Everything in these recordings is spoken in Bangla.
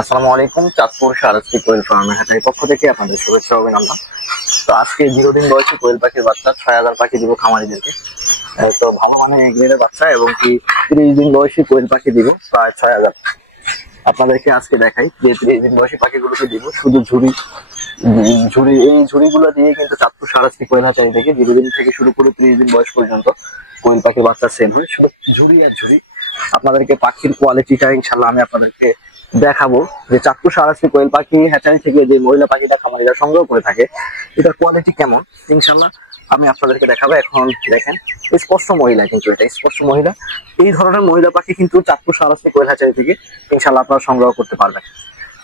আসসালামু আলাইকুম। চাঁদপুর সারস্বতী কোয়েল ফার্মের হাটের পক্ষ থেকে আপনাদের শুভেচ্ছা অভিনন্দন। তো আজকে 0 দিন বয়সী কোয়েল পাখির বাচ্চা 6000 পাখি দিব খামারিদেরকে। তো ভালো মানের এক গ্রেডের বাচ্চা এবং কি 30 দিন বয়সী কোয়েল পাখি দিব প্রায় 6000। আপনাদেরকে আজকে দেখাই যে 30 দিন বয়সী পাখিগুলোকে দিব শুধু ঝুড়ি ঝুড়ি এই ঝুড়িগুলো দিয়ে কিন্তু চাঁদপুর সারস্বতী কোয়েল হাটারি থেকে 0 দিন থেকে শুরু করে 30 দিন বয়স পর্যন্ত কোয়েল পাখির বাচ্চা সেল হয়। শুধু ঝুড়ি আর ঝুড়ি। আপনাদেরকে পাখির কোয়ালিটিটা ইনশাল্লাহ আমি আপনাদেরকে দেখাবো যে চাঁদপুর সারস্বতী কোয়েল পাখি হ্যাচারি থেকে যে মহিলা পাখিটা খামারিরা সংগ্রহ করে থাকে এটার কোয়ালিটি কেমন ইনশাল্লাহ আমি আপনাদেরকে দেখাবো। এখন দেখেন স্পষ্ট মহিলা, কিন্তু এটা স্পষ্ট মহিলা। এই ধরনের মহিলা পাখি কিন্তু চাঁদপুর সারস্বতী কোয়েল হ্যাচারি থেকে ইনশাল্লাহ আপনারা সংগ্রহ করতে পারবেন।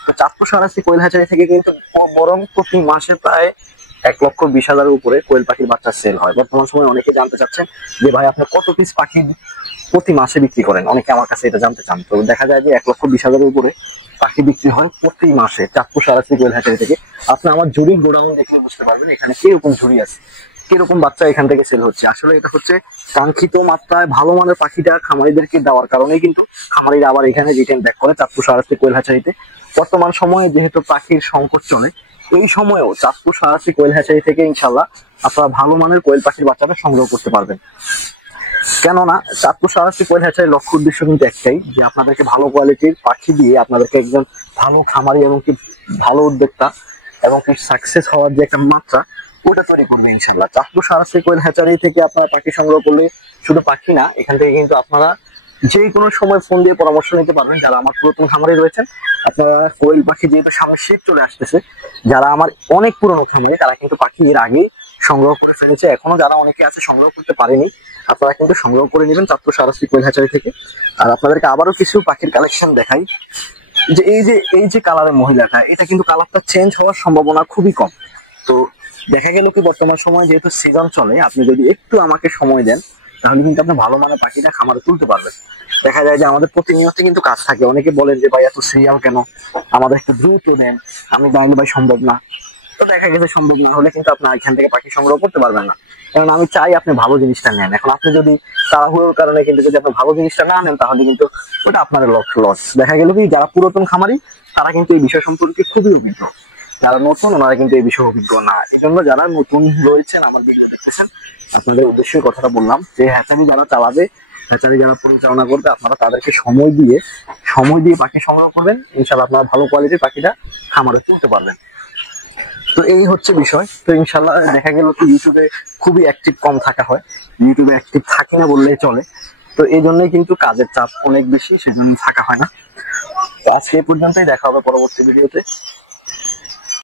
তো চাঁদপুর সারস্বতী কোয়েল হ্যাচারি থেকে কিন্তু বরং প্রতি মাসে প্রায় 1,20,000-এর উপরে কোয়েল পাখির বাচ্চা সেল হয়। বর্তমান সময়ে অনেকে জানতে চাচ্ছেন যে ভাই আপনি কত পিস পাখি প্রতি মাসে বিক্রি করেন, অনেকে আমার কাছে এটা জানতে চান। তো দেখা যায় যে 1,20,000-এর উপরে পাখি বিক্রি হয় প্রতি মাসে চাঁদপুর সারস্বতী কোয়েল হ্যাচারি থেকে। আপনি আমার ঝুড়ির গোডাউন দেখলে বুঝতে পারবেন এখানে কিরকম ঝুড়ি আছে, কিরকম বাচ্চা এখান থেকে সেল হচ্ছে। আসলে এটা হচ্ছে কাঙ্ক্ষিত মাত্রায় ভালো মানের পাখিটা খামারিদেরকে দেওয়ার কারণেই কিন্তু খামারিরা আবার এখানে রিটার্ন ব্যাক করে চাঁদপুর সারস্বতী কোয়েল হ্যাচারিতে। বর্তমান সময়ে যেহেতু পাখির সংকট চলে, এই সময়েও চাঁদপুর সারস্বতী কোয়েল হ্যাচারি থেকে ইনশাল্লাহ আপনারা ভালো মানের কোয়েল পাখির বাচ্চাটা সংগ্রহ করতে পারবেন। কেননা চাঁদপুর সারস্বতী কোয়েল হ্যাচারির লক্ষ্য উদ্দেশ্য কিন্তু একটাই, যে আপনাদেরকে ভালো কোয়ালিটির পাখি দিয়ে আপনাদেরকে একজন ভালো খামারি এবং কি ভালো উদ্যোক্তা এবং কি সাকসেস হওয়ার যে একটা মাত্রা ওটা তৈরি করবে ইনশাল্লাহ। চাঁদপুর সারস্বতী কোয়েল হ্যাচারি থেকে আপনারা পাখি সংগ্রহ করলে শুধু পাখি না, এখান থেকে কিন্তু আপনারা যে কোনো সময় ফোন দিয়ে পরামর্শ নিতে পারবেন। যারা আমার পুরাতন খামারি রয়েছেন, আপনারা কোয়েল পাখি যেহেতু সামনে শীত চলে আসতেছে, যারা আমার অনেক পুরনো খামারি তারা কিন্তু পাখি এর আগেই সংগ্রহ করে ফেলেছে। এখনো যারা অনেকে আছে সংগ্রহ করতে পারেনি, আপনারা কিন্তু সংগ্রহ করে নেবেন চাঁদপুর সারস্বতী কোয়েল হ্যাচারি থেকে। আর আপনাদেরকে আবারও কিছু পাখির কালেকশন দেখাই। যে এই যে কালারের মহিলাটা, এটা কিন্তু কালারটা চেঞ্জ হওয়ার সম্ভাবনা খুবই কম। তো দেখা গেল কি বর্তমান সময় যেহেতু সিজন চলে, আপনি যদি একটু আমাকে সময় দেন তাহলে কিন্তু আপনি ভালো মানের পাখিটা খামারে তুলতে পারবেন। দেখা যায় যে আমাদের প্রতিনিয়ত কিন্তু কাজ থাকে। অনেকে বলেন যে ভাই এত সিরিয়াল কেন, আমাদের একটু দ্রুত দেন, আমি জানি ভাই সম্ভব না। তো দেখা গেছে সম্ভব না হলে কিন্তু আপনি এখান থেকে পাখি সংগ্রহ করতে পারবেন না। কারণ আমি চাই আপনি ভালো জিনিসটা নেন। এখন আপনি যদি তাড়াহুড়োর কারণে কিন্তু যদি আপনি ভালো জিনিসটা না নেন তাহলে কিন্তু ওটা আপনার লস। দেখা গেল কি যারা পুরাতন খামারি তারা কিন্তু এই বিষয় সম্পর্কে খুবই অভিজ্ঞ, যারা নতুন ওনারা কিন্তু এই বিষয়ে অভিজ্ঞ না। এই জন্য যারা নতুন রয়েছেন আমার ভিডিও দেখতেছেন, আপনাদের উদ্দেশ্যে কথাটা বললাম যে হ্যাচারি যারা চালাবে, হ্যাচারি যারা পরিচালনা করবে, আপনারা তাদেরকে সময় দিয়ে পাখি সংগ্রহ করবেন। ইনশাল্লাহ আপনারা ভালো কোয়ালিটির পাখিটা খামারে তুলতে পারবেন। তো এই হচ্ছে বিষয়। তো ইনশাল্লাহ দেখা গেল কি ইউটিউবে খুবই অ্যাক্টিভ কম থাকা হয়, ইউটিউবে অ্যাক্টিভ থাকি না বললেই চলে। তো এই জন্যই কিন্তু কাজের চাপ অনেক বেশি, সেজন্য থাকা হয় না। তো আজকে এই পর্যন্তই, দেখা হবে পরবর্তী ভিডিওতে।